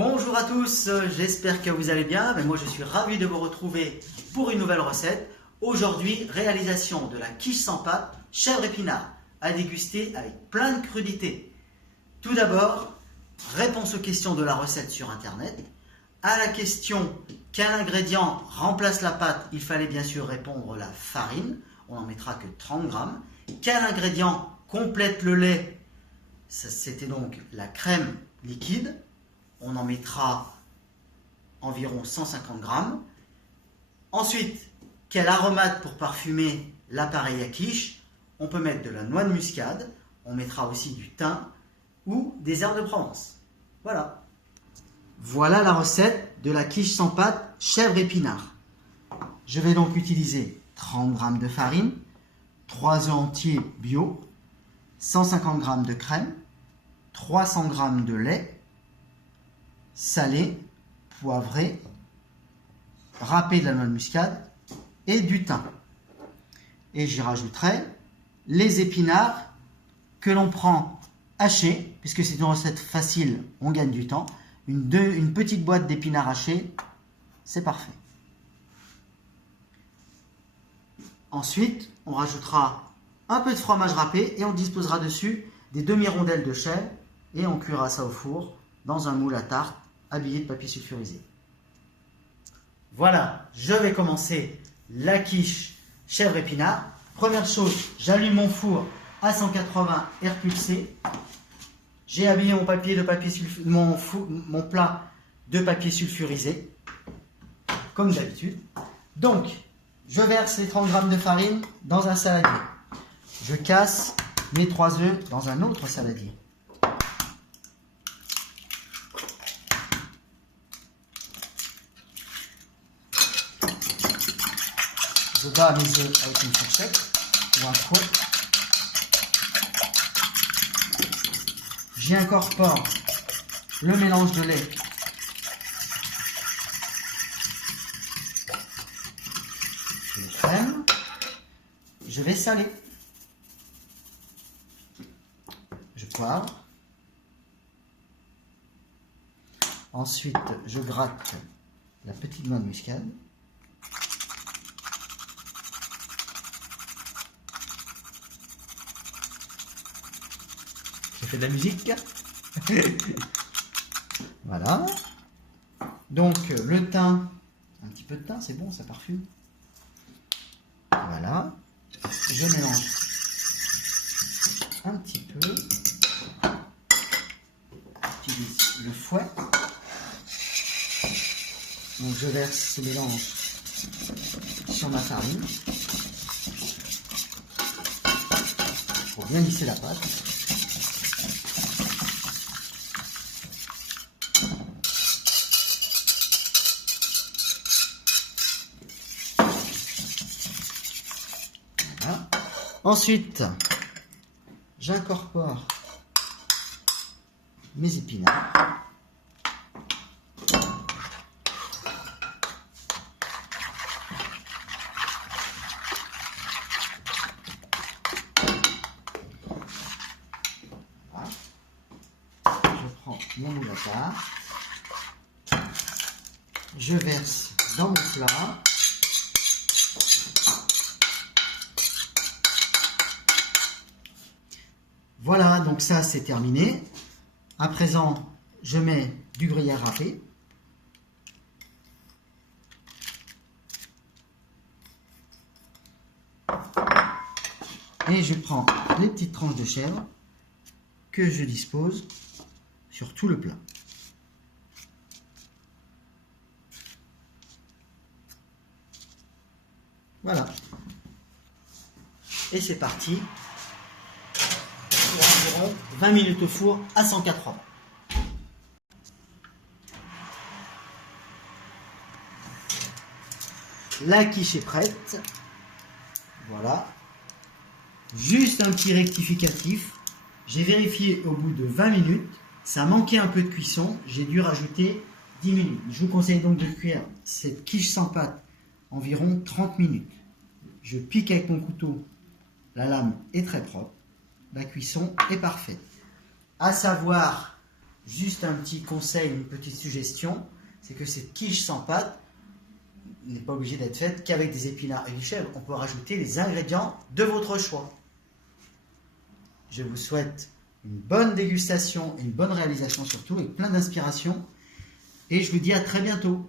Bonjour à tous, j'espère que vous allez bien. Moi je suis ravi de vous retrouver pour une nouvelle recette. Aujourd'hui, réalisation de la quiche sans pâte, chèvre épinard, à déguster avec plein de crudités. Tout d'abord, réponse aux questions de la recette sur internet. À la question quel ingrédient remplace la pâte, il fallait bien sûr répondre la farine. On n'en mettra que 30 grammes. Quel ingrédient complète le lait? C'était donc la crème liquide. On en mettra environ 150 grammes. Ensuite, quel aromate pour parfumer l'appareil à quiche? On peut mettre de la noix de muscade. On mettra aussi du thym ou des herbes de Provence. Voilà. Voilà la recette de la quiche sans pâte chèvre épinard. Je vais donc utiliser 30 g de farine, 3 œufs entiers bio, 150 g de crème, 300 g de lait, salé, poivré, râpé de la noix de muscade et du thym. Et j'y rajouterai les épinards que l'on prend hachés, puisque c'est une recette facile, on gagne du temps. Une petite boîte d'épinards hachés, c'est parfait. Ensuite, on rajoutera un peu de fromage râpé et on disposera dessus des demi-rondelles de chèvre et on cuira ça au four dans un moule à tarte habillé de papier sulfurisé. Voilà, je vais commencer la quiche chèvre épinard. Première chose, j'allume mon four à 180 air pulsé. J'ai habillé mon plat de papier sulfurisé, comme d'habitude. Donc, je verse les 30 g de farine dans un saladier. Je casse mes 3 œufs dans un autre saladier. Je bats mes œufs avec une fourchette ou un fouet. J'y incorpore le mélange de lait et de crème. Je vais saler. Je poivre. Ensuite, je gratte la petite noix de muscade. Je fais de la musique. Voilà. Donc le thym, un petit peu de thym, c'est bon, ça parfume. Voilà. Je mélange un petit peu. J'utilise le fouet. Donc je verse ce mélange sur ma farine pour bien lisser la pâte. Voilà. Ensuite, j'incorpore mes épinards. Mon moule à tarte. Je verse dans mon plat. Voilà, donc ça c'est terminé. À présent, je mets du gruyère râpé. Et je prends les petites tranches de chèvre que je dispose sur tout le plat. Voilà. Et c'est parti pour environ 20 minutes au four à 180. La quiche est prête. Voilà. Juste un petit rectificatif. J'ai vérifié au bout de 20 minutes. Ça manquait un peu de cuisson, j'ai dû rajouter 10 minutes. Je vous conseille donc de cuire cette quiche sans pâte environ 30 minutes. Je pique avec mon couteau, la lame est très propre, la cuisson est parfaite. À savoir Juste un petit conseil, une petite suggestion, c'est que cette quiche sans pâte n'est pas obligée d'être faite qu'avec des épinards et du chèvre. On peut rajouter les ingrédients de votre choix. Je vous souhaite une bonne dégustation et une bonne réalisation surtout, et plein d'inspiration. Et je vous dis à très bientôt.